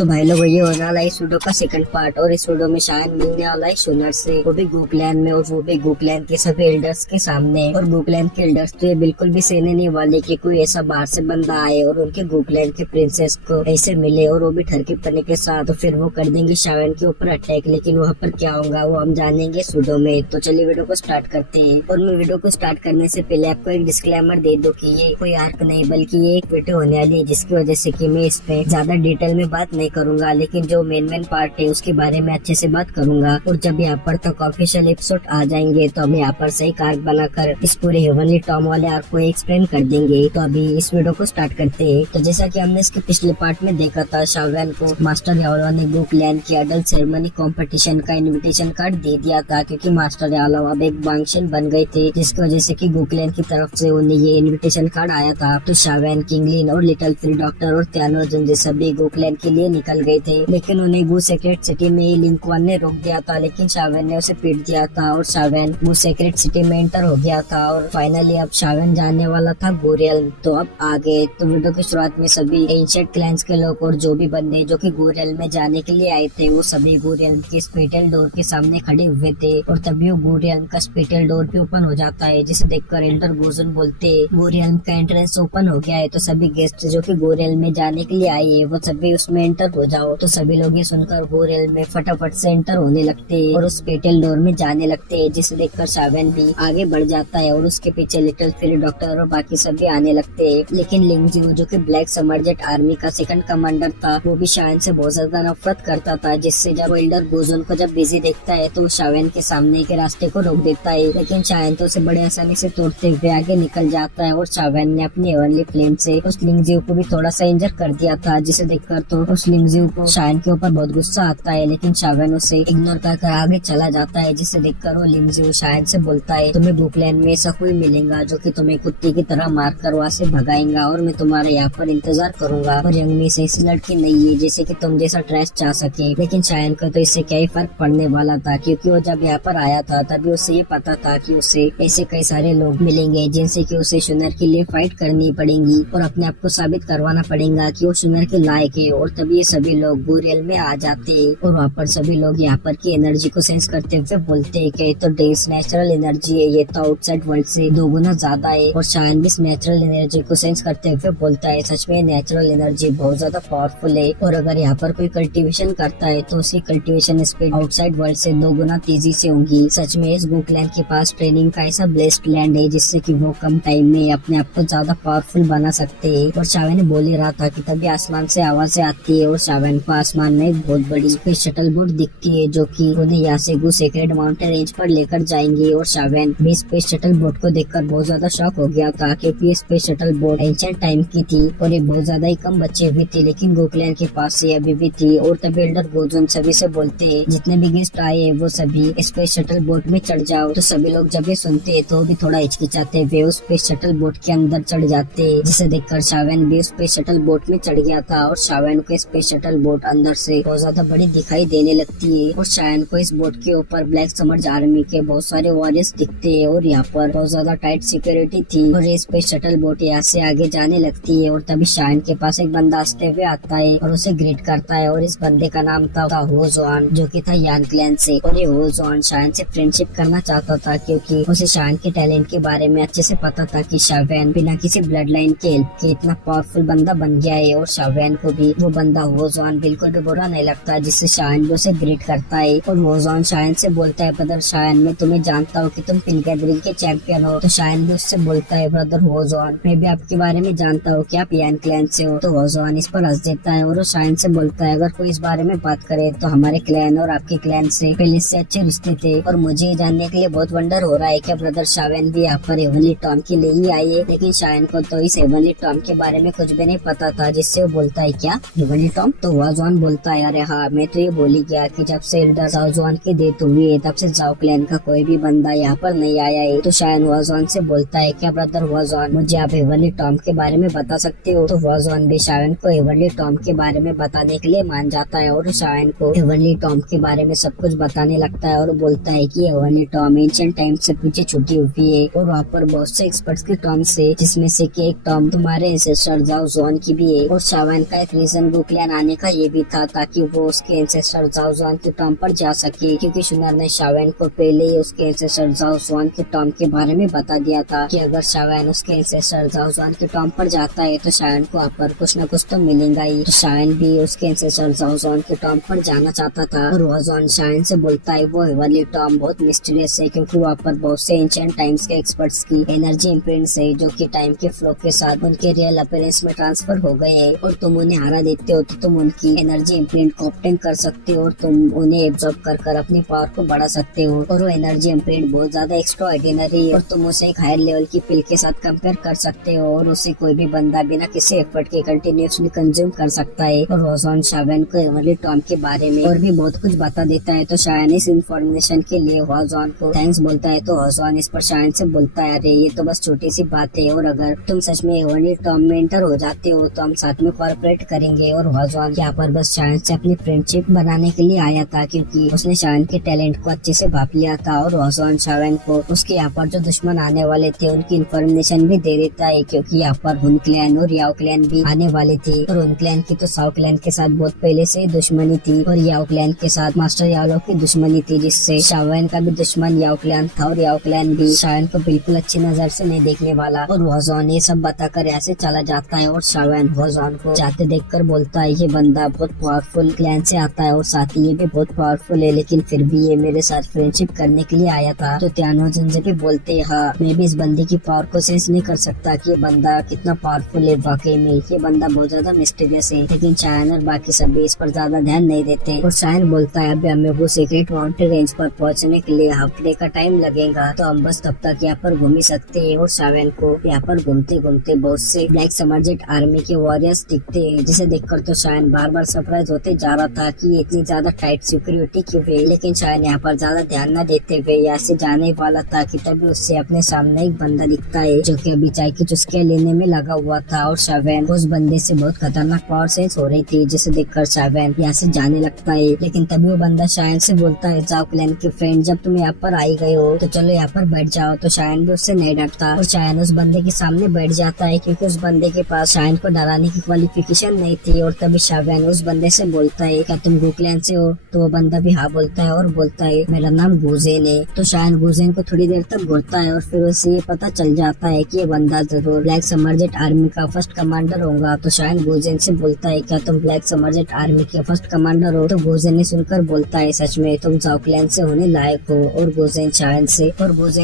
तो भाई लोग ये होने वाला है इस वीडियो का सेकंड पार्ट। और इस वीडियो में शायद मिलने वाला है सुनर से, वो भी गूकलैंड में, और वो भी गूकलैंड के सभी एल्डर्स के सामने। और गूकलैंड के एल्डर्स तो ये बिल्कुल भी सहने नहीं वाले कि कोई ऐसा बाहर से बंदा आए और उनके गूकलैंड के प्रिंसेस को ऐसे मिले, और वो भी ठरकी पने के साथ। तो फिर वो कर देंगे शावन के ऊपर अटैक, लेकिन वहाँ पर क्या होगा वो हम जानेंगे इस वीडियो में। तो चलिए वीडियो को स्टार्ट करते हैं। और मैं वीडियो को स्टार्ट करने से पहले आपको एक डिस्क्लेमर दे दूं कि ये कोई आर्क नहीं बल्कि ये एक वीडियो होने वाली है, जिसकी वजह से कि मैं इस पे ज्यादा डिटेल में बात नहीं करूंगा, लेकिन जो मेन पार्ट है उसके बारे में अच्छे से बात करूंगा। और जब यहाँ पर तक ऑफिशियल एपिसोड आ जाएंगे तो हम यहाँ पर सही आर्क बनाकर इस पूरे हेवनली टॉम वाले आर्क को एक्सप्लेन कर देंगे। तो अभी इस वीडियो को स्टार्ट करते हैं। तो जैसा कि हमने इसके पिछले पार्ट में देखा था, शावन को मास्टर यावला ने गूकलैंड की अडल्ट सेरेमनी कंपटीशन का इनविटेशन कार्ड दे दिया था, क्योंकि मास्टर यावला अब एक बांग्शन बन गए थे, जिसकी वजह से कि गूकलैंड की तरफ से उन्हें ये इनविटेशन कार्ड आया था। तो शावन, किंगलिन और लिटिल फ्री डॉक्टर और त्यानोजन जैसे भी गूकलैंड के लिए निकल गए थे, लेकिन उन्हें गू सेक्रेट सिटी में लिंकवान ने रोक दिया था। लेकिन शावन ने उसे पीट दिया था और शावन गू सेक्रेट सिटी में एंटर हो गया था। और फाइनली अब शावन जाने वाला था गू रियल्म। तो अब आगे तो वीडियो की शुरुआत में सभी एंशिएंट क्लैंस के लोग और जो भी बंदे जो कि गू रियल्म में जाने के लिए आए थे, वो सभी गू रियल्म के स्पेटल डोर के सामने खड़े हुए थे। और तभी वो गू रियल्म का स्पेटल डोर भी ओपन हो जाता है, जिसे देखकर एल्डर गोजन बोलते गू रियल्म का एंट्रेंस ओपन हो गया है। तो सभी गेस्ट जो कि गू रियल्म में जाने के लिए आए हैं, वो सभी उसमें एंटर हो जाओ। तो सभी लोग ये सुनकर गू रियल्म में फटाफट से एंटर होने लगते हैं और उस पेटल डोर में जाने लगते हैं, जिसे देखकर शावन भी आगे बढ़ जाता है और उसके पीछे लिटिल फ्री डॉक्टर और बाकी सभी आने लगते हैं। लेकिन लिंगजियो जो कि ब्लैक समरजेट आर्मी का सेकंड कमांडर था, वो भी शावन से बहुत ज्यादा नफरत करता था, जिससे जब एल्डर गोजन को जब बिजी देखता है तो शावन के सामने के रास्ते को रोक देता है। लेकिन शावन तो उसे बड़े आसानी से तोड़ते हुए आगे निकल जाता है। और शावन ने अपनी हेवनली फ्लेम से उस लिंगजियो को भी थोड़ा सा इंजर कर दिया था, जिसे देखकर तो उस लिंगजियो को शावन के ऊपर बहुत गुस्सा आता है। लेकिन शावन उसे इग्नोर कर आगे चला जाता है, जिसे देखकर वो लिंगजियो शावन से बोलता है, तुम्हें गूकलैंड में ऐसा कोई मिलेगा जो कि तुम्हें कुत्ते की तरह मार कर वहाँ से भगाएगा, और मैं तुम्हारे यहाँ पर इंतजार करूंगा। और यंग में से ऐसी लड़की नहीं है जैसे कि तुम जैसा ट्रैश चाह सके। लेकिन शायन को तो इससे क्या ही फर्क पड़ने वाला था, क्योंकि वो जब यहाँ पर आया था तभी उसे ये पता था कि उसे ऐसे कई सारे लोग मिलेंगे जिनसे कि उसे सुनर के लिए फाइट करनी पड़ेगी और अपने आप को साबित करवाना पड़ेगा कि वो सुनर के लायक है। और तभी ये सभी लोग गू रियल्म में आ जाते हैं और वहाँ पर सभी लोग यहाँ पर की एनर्जी को सेंस करते हुए बोलते हैं कि तो डेस नेचुरल एनर्जी है, ये तो आउटसाइड वर्ल्ड से 2 गुना ज्यादा है। और शायन भी इस नेचुरल एनर्जी को सेंस करते हुए बोलता है, सच में नेचुरल एनर्जी बहुत ज्यादा पावरफुल है, और अगर यहाँ पर कोई कल्टीवेशन करता है तो उसकी कल्टीवेशन स्पीड आउटसाइड वर्ल्ड से 2 गुना तेजी से होगी। सच में इस गूकलैंड के पास ट्रेनिंग का ऐसा ब्लेस्ड लैंड है, जिससे कि वो कम टाइम में अपने आप को ज्यादा पावरफुल बना सकते हैं। और शावन बोल ही रहा था कि तभी आसमान से आवाजें आती है और शावन को आसमान में एक बहुत बड़ी स्पेस शटल बोट दिखती है, जो कि उन्हें यहाँ से गू सेक्रेट माउंटेन रेंज पर लेकर जाएंगे। और शावन भी स्पेस शटल बोट को देखकर बहुत ज्यादा शॉक हो गया था, क्योंकि ये space shuttle boat ancient time की थी और ये बहुत ज्यादा ही कम बचे हुए थे, लेकिन गूकलैंड के पास ये अभी भी थी। और तभी एल्डर गोजन सभी से बोलते हैं, जितने भी गेस्ट आए हैं वो सभी स्पेस शटल बोट में चढ़ जाओ। तो सभी लोग जब ये सुनते हैं तो भी थोड़ा हिचकिचाते हुए उस स्पेस शटल बोट के अंदर चढ़ जाते हैं, जिसे देखकर शावन भी स्पेस शटल बोट में चढ़ गया था। और शावन को स्पेस शटल बोट अंदर से बहुत ज्यादा बड़ी दिखाई देने लगती है और शावन को इस बोट के ऊपर ब्लैक समर्ज आर्मी के बहुत सारे वॉरियर्स दिखते हैं और यहाँ पर बहुत ज्यादा टाइट सिक्योरिटी थी। और ये स्पेस शटल बोट यहाँ से आगे जाने लगती है और तभी शावन के पास एक बंदा हंसते हुए आता है और उसे ग्रीट करता है। और इस बंदे का नाम था हो जुआन, जो कि था यान क्लैन से। और ये हो जुआन शावन से फ्रेंडशिप करना चाहता था, क्योंकि उसे शावन के टैलेंट के बारे में अच्छे से पता था कि शावन बिना किसी ब्लड लाइन के हेल्प के इतना पावरफुल बंदा बन गया है। और शावन को भी वो बंदा हो जुआन बिल्कुल भी बुरा नहीं लगता, जिससे शावन भी उसे ग्रीट करता है। और हो जुआन शावन से बोलता है, ब्रदर शावन, मैं तुम्हें जानता हूँ कि तुम पिल गैदरिंग के चैंपियन हो। तो शावन भी उससे बोलता है, ब्रदर हो जुआन, मैं भी आपके बारे में जानता हूँ कि आप यान क्लैन से हो। तो हो जुआन इस पर हंस देता है और वो शावन से बोलता है, अगर कोई इस बारे में बात करे तो हमारे क्लैन और आपके क्लैन से पहले से अच्छे रिश्ते थे। और मुझे ये जानने के लिए बहुत वंडर हो रहा है कि ब्रदर शावन भी यहाँ पर हेवनली टॉम के लिए ही आए है। लेकिन शावन को तो इस हेवनली टॉम के बारे में कुछ भी नहीं पता था, जिससे वो बोलता है, क्या हेवनली टॉम? तो वाजुआन बोलता है, अरे हाँ, मैं तो ये बोल ही गया कि जब से एल्डर जाओजुआन की डेथ हुई है तब से जाओ क्लैन का कोई भी बंदा यहाँ पर नहीं आया है। तो शायन वाजुआन से बोलता है, क्या ब्रदर वाजुआन, मुझे आप हेवनली टॉम के बारे में बता सकते हो? तो वाजुआन भी शायन को हेवनली टॉम के बारे में बताने के लिए मान जाता है और शायन को हेवनली टॉम के बारे में सब कुछ बताने लगता है और बोलता है कि हेवनली टॉम एंशिएंट टाइम से पीछे छुटी हुई है और वहाँ पर बहुत से एक्सपर्ट्स की टॉम से, जिसमें से कि एक टॉम तुम्हारे एंसेस्टर जाओजुआन की भी है। और शायन का एक रीजन गूकलैंड बनाने का ये भी था ताकि वो उसके एंसेस्टर जाओ जुआन के टॉम पर जा सके, क्योंकि शुनर ने शावेन को पहले ही उसके एंसेस्टर जाओ जुआन के टॉम के बारे में बता दिया था कि अगर शावेन उसके एंसेस्टर जाओ जुआन के टॉम पर जाता है तो शावेन को वहाँ पर कुछ न कुछ तो मिलेगा ही। तो शावेन भी उसके एंसेस्टर जाओ जुआन के टॉम पर जाना चाहता था और वह शावेन से बोलता है वो वाली टॉम बहुत मिस्टीरियस है, क्योंकि वहाँ पर बहुत से एंशिएंट टाइम्स के एक्सपर्ट्स की एनर्जी इम्प्रिंट्स है जो कि टाइम के फ्लो के साथ उनके रियल अपीयरेंस में ट्रांसफर हो गए हैं, और तुम उन्हें हरा देते हो तो तुम उनकी एनर्जी इम्प्रिंट को ऑब्टेन कर सकते हो और तुम उन्हें एब्जॉर्ब कर अपनी पावर को बढ़ा सकते हो। और वो एनर्जी इम्प्रिंट बहुत ज्यादा एक्स्ट्रा ऑर्डिनरी है और तुम उसे एक हायर लेवल की पिल के साथ कंपेयर कर सकते हो और उसे कोई भी बंदा बिना किसी एफर्ट के कंटिन्यूसली कंज्यूम कर सकता है। और वॉजॉन शावेन को एवरली टॉम के बारे में और भी बहुत कुछ बता देता है। तो शावेन इस इन्फॉर्मेशन के लिए वॉजॉन को थैंक्स बोलता है। तो वॉजॉन इस पर शावेन से बोलता है अरे ये तो बस छोटी सी बात है, और अगर तुम सच में एवरली टॉम में एंटर हो जाते हो तो हम साथ में कोऑपरेट करेंगे। और वॉजॉन यहाँ पर बस शावेन से अपनी फ्रेंडशिप बनाने के लिए आया था, क्योंकि उसने शावेन के टैलेंट को अच्छे से भाप लिया था। और वॉजॉन शावेन को उसके यहाँ पर जो दुश्मन आने वाले थे उनकी इन्फॉर्मेशन भी दे देता है, क्योंकि यहाँ पर हुन क्लैन और याओ क्लैन भी आने वाले थे। और हुन क्लैन की तो साओ क्लैन के साथ बहुत पहले से दुश्मनी थी और याओ क्लैन के साथ मास्टर यालो की दुश्मनी थी, जिससे शावेन का भी दुश्मन याओ क्लैन था और याओ क्लैन भी शावेन को बिल्कुल अच्छी नजर से नहीं देखने वाला। और वॉजॉन ये सब बताकर ऐसे चला जाता है और शावेन वॉजॉन को जाते देखकर बोलता है ये बंदा बहुत पावरफुल क्लैन से आता है और साथ ही ये भी बहुत पावरफुल है, लेकिन फिर भी ये मेरे साथ फ्रेंडशिप करने के लिए आया था। तो त्यानोजन से भी बोलते हैं हाँ मैं भी इस बंदे की पावर को सेंस नहीं कर सकता कि ये बंदा कितना पावरफुल है। वाकई में ये बंदा बहुत ज्यादा मिस्टीरियस है, लेकिन शायन और बाकी सभी इस पर ज्यादा ध्यान नहीं देते। और शायन बोलता है अभी हमें वो सीक्रेट माउंटेन रेंज पर पहुंचने के लिए हाफ डे का टाइम लगेगा, तो हम बस तब तक यहाँ पर घूम ही सकते हैं। और शावेन को यहाँ पर घूमते घूमते बहुत से ब्लैक समरजेट आर्मी के वॉरियर्स दिखते हैं, जिसे देखकर तो शायन बार बार सरप्राइज होते जा रहा था कि इतनी ज्यादा टाइट सिक्योरिटी क्यों है। लेकिन शायन यहाँ पर ज्यादा ध्यान न देते हुए यहाँ से जाने वाला था कि तभी उससे अपने सामने एक बंदा दिखता है जो कि अभी चाय की चुस्कियां लेने में लगा हुआ था। और शावेन उस बंदे से बहुत खतरनाक पावर सेंस हो रही थी, जिसे देखकर शावेन यहाँ से जाने लगता है। लेकिन तभी वो बंदा शायन से बोलता है जाओ क्लैन के फ्रेंड जब तुम यहाँ पर आई गए हो तो चलो यहाँ पर बैठ जाओ। तो शायन भी उससे नहीं डरता और शायन उस बंदे के सामने बैठ जाता है, क्योंकि उस बंदे के पास शायन को डराने की क्वालिफिकेशन नहीं थी। और तभी शावेन उस बंदे से बोलता है क्या तुम गुक्लैन से हो? तो वो बंदा भी हाँ बोलता है और बोलता है मेरा नाम गुजेन है। तो शायन गुजेन को थोड़ी देर तक घूरता है और फिर उसे ये पता चल जाता है कि ये बंदा जरूर ब्लैक समरजेट आर्मी का फर्स्ट कमांडर होगा। तो शायन गुजेन से बोलता है क्या तुम ब्लैक समरजेट आर्मी के फर्स्ट कमांडर हो? तो गुजेन ने सुनकर बोलता है सच में तुम जाओ क्लैन से होने लायक हो। और गुजेन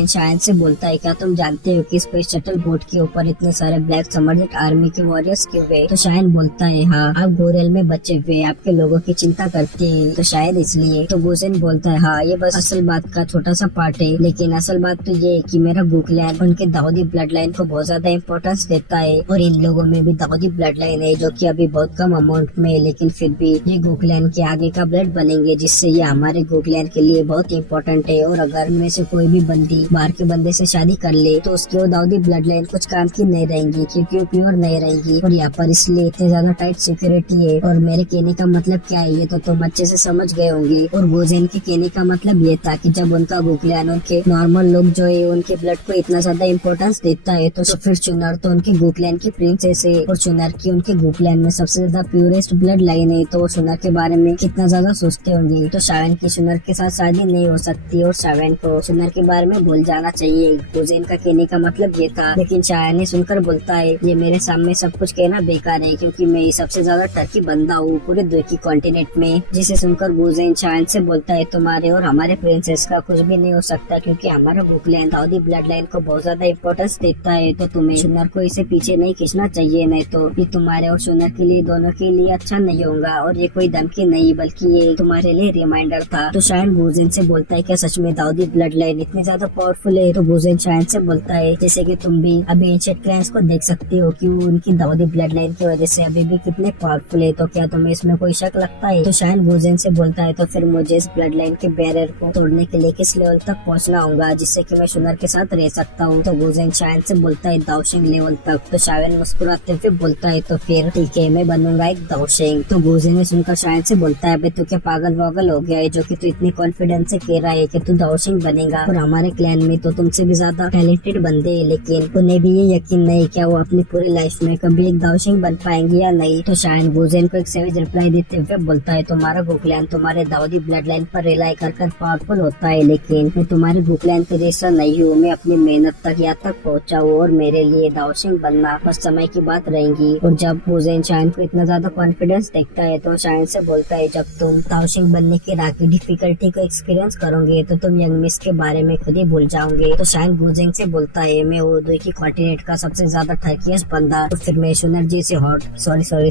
शायन से बोलता है क्या तुम जानते हो कि स्पेस शटल बोट के ऊपर इतने सारे ब्लैक समरजेट आर्मी के वॉरियर्स क्यों हुए? तो शायन बोलता है हाँ आप गोरेल में बचे हुए आपके लोगों की चिंता करते हैं तो शायद इसलिए। तो गुजेन बोलता है हाँ ये बस असल बात का छोटा सा पार्ट है, लेकिन असल बात तो ये है कि मेरा गुक्लैन उनके दाऊदी ब्लड लाइन को बहुत ज्यादा इम्पोर्टेंस देता है और इन लोगों में भी दाऊदी ब्लड लाइन है जो कि अभी बहुत कम अमाउंट में है, लेकिन फिर भी ये गुक्लैन के आगे का ब्लड बनेंगे, जिससे ये हमारे गुक्लैन के लिए बहुत इम्पोर्टेंट है। और अगर में से कोई भी बंदी बाहर के बंदे से शादी कर ले तो उसकी वो दाऊदी ब्लड लाइन कुछ काम की नहीं रहेंगी, क्योंकि वो प्योर नहीं रहेंगी। और यहाँ पर इसलिए इतने ज्यादा टाइट सिक्योरिटी है। और मेरे कहने का मतलब क्या है ये तो तुम अच्छे से समझ गए होंगे। और गुजेन के कहने का मतलब ये था कि जब उनका गुक्लैन उनके नॉर्मल लोग जो है उनके ब्लड को इतना ज्यादा इम्पोर्टेंस देता है तो फिर चुनर तो उनके गुक्लैन की प्रिंसेस है और चुनर की उनके गुक्लैन में सबसे ज्यादा प्योरेस्ट ब्लड लाइन है, तो वो चुनर के बारे में कितना ज्यादा सोचते होंगे। तो शावेन की चुनर के साथ शादी नहीं हो सकती और शावेन को चुनर के बारे में भूल जाना चाहिए। गुजेन का कहने का मतलब ये था, लेकिन शावेन ने सुनकर बोलता है ये मेरे सामने सब कुछ कहना बेकार है, क्योंकि मैं सबसे ज्यादा टर्की बंदा हूँ पूरे द्वीपी कॉन्टिनेंट में। जिसे सुनकर गुजेन शावेन से बोलता है तुम्हारे और हमारे प्रिंसेस का कुछ भी नहीं हो सकता, क्योंकि हमारा गुक्लैन दाऊदी ब्लड लाइन को बहुत ज्यादा इम्पोर्टेंस देता है। तो तुम्हें चुनर को इसे पीछे नहीं खींचना चाहिए, नहीं तो ये तुम्हारे और चुनर के लिए दोनों के लिए अच्छा नहीं होगा। और ये कोई धमकी नहीं बल्कि ये तुम्हारे लिए रिमाइंडर था। तो शायन गुजेन से बोलता है क्या सच में दाऊदी ब्लड लाइन इतनी ज्यादा पावरफुल है? तो गुजेन शायन से बोलता है जैसे कि तुम भी अभी एंशिएंट क्लैंस को देख सकते हो कि वो उनकी दाऊदी ब्लड लाइन की वजह से अभी भी कितने पावरफुल है, तो क्या तुम्हें इसमें कोई शक लगता है? तो शायन गुजेन से बोलता है तो फिर मुझे इस ब्लड लाइन के बैरियर को तोड़ने के लिए किस लेवल तक पहुंचना होगा जिससे कि मैं चुनर के साथ रह सकता हूँ? तो गुजेन शायन से बोलता है दाओशिंग लेवल तक। तो शायन मुस्कुराते हुए बोलता है तो फिर ठीक है मैं बनूंगा एक दाओशिंग। तो गुजेन ने सुनकर शायन से बोलता है तू क्या पागल वागल हो गया है जो कि तू इतनी कॉन्फिडेंस से कह रहा है कि तू दाओशिंग बनेगा? और हमारे क्लैन में तो तुमसे भी ज्यादा टैलेंटेड बंदे हैं, लेकिन उन्हें भी ये यकीन नहीं क्या वो अपनी पूरी लाइफ में कभी एक दाओशिंग बन पाएंगे या नहीं। तो शायन शायन गोजेन को एक सेवेज रिप्लाई देते हुए बोलता है तुम्हारा गोकलैन तुम्हारे दाऊदी ब्लड लाइन पर रिलाई कर पावरफुल होता है, लेकिन मैं तुम्हारे गोकलैन के जैसा नहीं हूँ। मैं अपनी मेहनत तक यहाँ तक पहुँचा हूँ और मेरे लिए दाओशिंग बनना बस समय की बात रहेगी। और जब गोजेन शायन को इतना ज्यादा कॉन्फिडेंस देखता है तो शायन से बोलता है जब तुम दाओशिंग बनने की राह की डिफिकल्टी को एक्सपीरियंस करोगे तो तुम यंग मिस के बारे में खुद ही भूल जाओगे। तो शायन गोजेन से बोलता है मैं ओदो की क्वार्टिनेट का सबसे ज्यादा ठरकियस बंदा, तो फिर मैं सुनर जैसी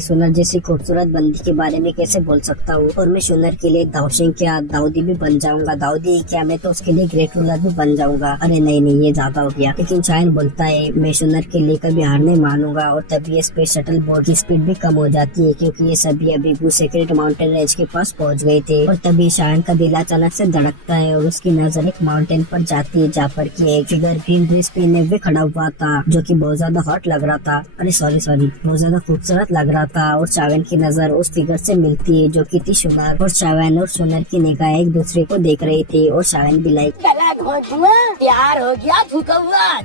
सुनर जैसी खूबसूरत बंदी के बारे में कैसे बोल सकता हूँ। और मैं सुनर के लिए दाओशिंग क्या दाऊदी भी बन जाऊंगा, दाऊदी क्या मैं तो उसके लिए ग्रेट रूलर भी बन जाऊंगा। अरे नहीं ये ज्यादा हो गया। लेकिन शायन बोलता है मैं सुनर के लिए कभी हार नहीं मानूंगा। और तभी स्पेस शटल बोट की स्पीड भी कम हो जाती है क्योंकि ये सभी अभी वो सीक्रेट माउंटेन रेंज के पास पहुंच गए थे। और तभी शायन का दिल अचानक से धड़कता है और उसकी नजर एक माउंटेन पर जाती है जहाँ पर की एक फिगर ग्रीन ड्रेस पहने हुए खड़ा हुआ था जो की बहुत ज्यादा हॉट लग रहा था। अरे सॉरी बहुत ज्यादा खूबसूरत लग रहा था। और शायन की नजर उस फिगर से मिलती है जो की थी सुनर। और शायन और सुनर की निगाह एक दूसरे को देख रही थी और शायन भी लाइक प्यार हो गया थूका हुआ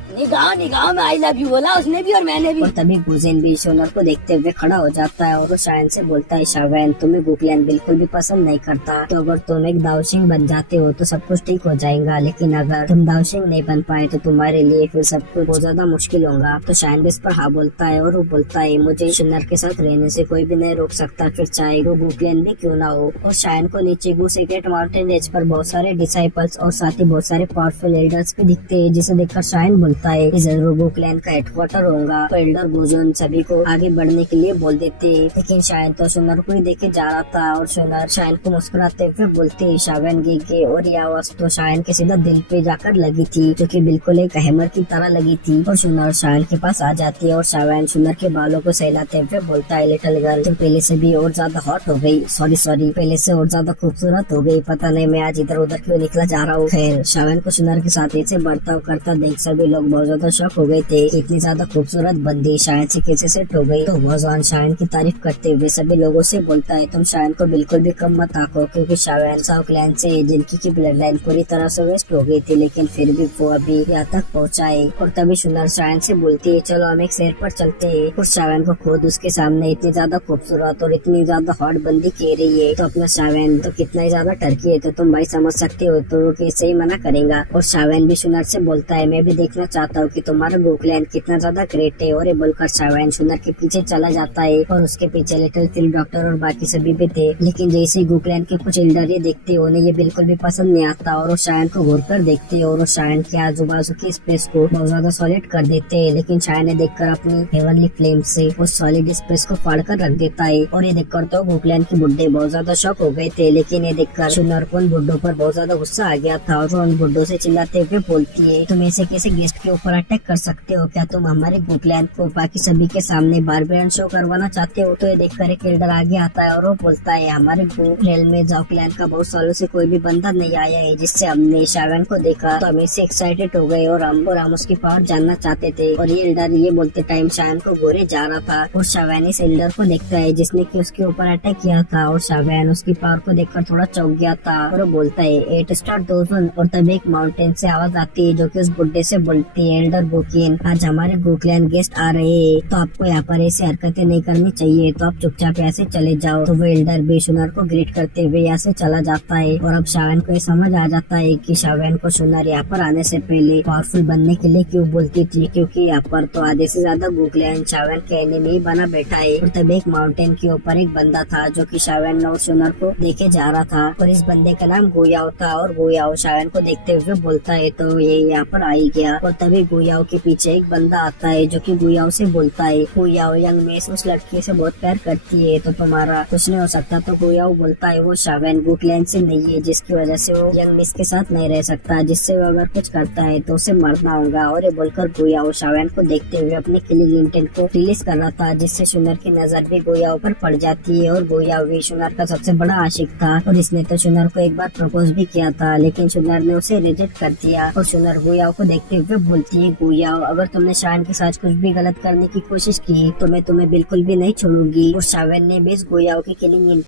निगाह में आई लव यू बोला उसने भी और मैंने भी। और तभी गुजेन भी सोनर को देखते हुए खड़ा हो जाता है और वो शायन से बोलता है शायन तुम्हें गोकलैन बिल्कुल भी पसंद नहीं करता, तो अगर तुम एक दाओशिंग बन जाते हो तो सब कुछ ठीक हो जाएगा, लेकिन अगर तुम दाओशिंग नहीं बन पाए तो तुम्हारे लिए फिर सब कुछ बहुत ज्यादा मुश्किल होगा। तो शायन भी इस पर हाँ बोलता है और वो बोलता है मुझे सुनर के साथ रहने से कोई भी नहीं रोक सकता, फिर चाहे वो गोकलैन भी क्यों ना हो। और शायन को नीचे गो सीक्रेट माउंटेन रेंज पर बहुत सारे डिसाइपल्स और साथ ही बहुत सारे पावरफुल एल्डर्स भी दिखते हैं, जिसे देखकर शायन बोलता है जरूर गोकलैन का हेडक्वार्टर होगा। तो एल्डर गोजोन सभी को आगे बढ़ने के लिए बोल देते, लेकिन शायन तो सुनर को ही देखे जा रहा था और सुनर शायन को मुस्कुराते हुए बोलते शायन गे और ये आवाज तो शायन के सीधा दिल पे जाकर लगी थी जो कि बिल्कुल एक हैमर की तरह लगी थी। और सुनर शायन के पास आ जाती है और शायन सुनर के बालों को सहलाते हुए बोलता है लिटिल गर्ल तुम पहले से भी और ज्यादा हॉट हो गई, सॉरी पहले से और ज्यादा खूबसूरत हो गई, पता नहीं मैं आज इधर उधर क्यों निकला जा रहा हूँ। खैर शायन को सुनर के साथ ऐसे बर्ताव करता देख सभी लोग बहुत ज्यादा शॉक हो गए थे, इतनी ज्यादा खूबसूरत बंदी शायन से कैसे सेट हो गई। तो वजान शायन की तारीफ करते हुए सभी लोगों से बोलता है तुम शायन को बिल्कुल भी कम मत आंको क्योंकि शायन साउ क्लैन से जिनकी की ब्लड लाइन पूरी तरह से वेस्ट हो गई थी, लेकिन फिर भी वो अभी यहाँ तक पहुँचाए। और तभी सुनर शायन से बोलती है चलो हम एक शहर पर चलते हैं। और शायन को खुद उसके सामने इतनी ज्यादा खूबसूरत और इतनी ज्यादा हॉट बंदी कह रही है तो अपना शायन तो कितना ही ज्यादा टर्की है, तो तुम भाई समझ सकते हो तो वो कैसे ही मना करेगा। और शायन भी सुनर से बोलता है मैं भी देखना चाहता हूँ कि तुम्हारा गोकलैन कितना ज्यादा ग्रेट है। और ये बोलकर शायन सुनर के पीछे चला जाता है और उसके पीछे लिटिल फिल डॉक्टर और बाकी सभी भी थे, लेकिन जैसे ही गोकलैन के कुछ एल्डर ये देखते उन्हें ये बिल्कुल भी पसंद नहीं आता और वो शायन को घूर कर देखते और वो शायन के आजू बाजू की स्पेस को बहुत ज्यादा सॉलिड कर देते हैं, लेकिन शायन ने देखकर अपनी हेवनली फ्लेम से उस सॉलिड स्पेस को फाड़ कर रख देता है। और ये देखकर तो गोकलैन के बुड्ढे बहुत ज्यादा शॉक हो गए थे, लेकिन ये देखकर सुनर को उन बुड्ढों पर बहुत ज्यादा गुस्सा आ गया था और वो उन बुड्ढों से चिल्लाते हुए बोलती है तुम ऐसे कैसे गेस्ट के ऊपर अटैक कर सकते हो, क्या तुम हमारे गोकलैन को बाकी सभी के सामने बारबेरियन शो करवाना चाहते हो। तो ये देखकर एक एल्डर आगे आता है और वो बोलता है हमारे गोकलैन में जोकलैन का बहुत सालों से कोई भी बंदा नहीं आया है, जिससे हमने शायन को देखा तो हम इससे एक्साइटेड हो गए और हम उसकी पावर जानना चाहते थे। और ये एल्डर ये बोलते टाइम शायन को गोरे जा रहा था और शायन इस एल्डर को देखता है जिसने कि उसके ऊपर अटैक किया था और शायन उसकी पावर को देखकर थोड़ा चौंक गया था और वो बोलता है 8 स्टार 2 और तभी एक माउंटेन से आवाज आती है जो कि उस बुड्ढे से बोलती है एल्डर गोकिन आज हमारे गोकलैन गेस्ट आ रहे हैं तो आपको यहाँ पर ऐसी हरकतें नहीं करनी चाहिए, तो आप चुपचाप यहाँ से चले जाओ। तो वो एल्डर बेशुनर को ग्रीट करते हुए यहाँ से चला जाता है और अब शायन को ये समझ आ जाता है कि शायन को सुनर यहाँ पर आने से पहले पावरफुल बनने के लिए क्यों बोलती थी, क्योंकि यहाँ पर तो आधे से ज्यादा गोकलैन शायन के एनिमी बना बैठा है। और तब एक माउंटेन के ऊपर एक बंदा था जो कि शायन और सुनर को देखे जा रहा था और इस बंदे का नाम गोयाओ था और गोयाओ शायन को देखते हुए बोलता है तो ये यहाँ पर आ ही गया। और तभी गोयाओ के पीछे एक बंदा आता है जो कि गोयाओ से बोलता है गोयाओ यंग मिस उस लड़की से बहुत प्यार करती है तो तुम्हारा कुछ नहीं हो सकता। तो गोयाओ बोलता है वो शायन गोकलैन से नहीं है जिसकी वजह से वो यंग मिस के साथ नहीं रह सकता, जिससे वो अगर कुछ करता है तो उसे मरना होगा। और ये बोलकर गोयाओ शायन को देखते हुए अपने किलिंग इंटेंट को रिलीज कर रहा था, जिससे सुनर की नजर भी गोयाओ पर पड़ जाती है। और गोयाओ भी सुनर का सबसे बड़ा आशिक था और इसने तो सुनर को एक बार प्रपोज भी किया था, लेकिन सुनर ने उसे रिजेक्ट कर दिया। और सुनर गोयाओ को देखते हुए बोलती है गोयाओ अगर तुमने शायन के साथ कुछ भी गलत करने की कोशिश की तो मैं तुम्हें बिल्कुल भी नहीं छोड़ूंगी। और शायन ने भी इस गोयाओ की किलिंग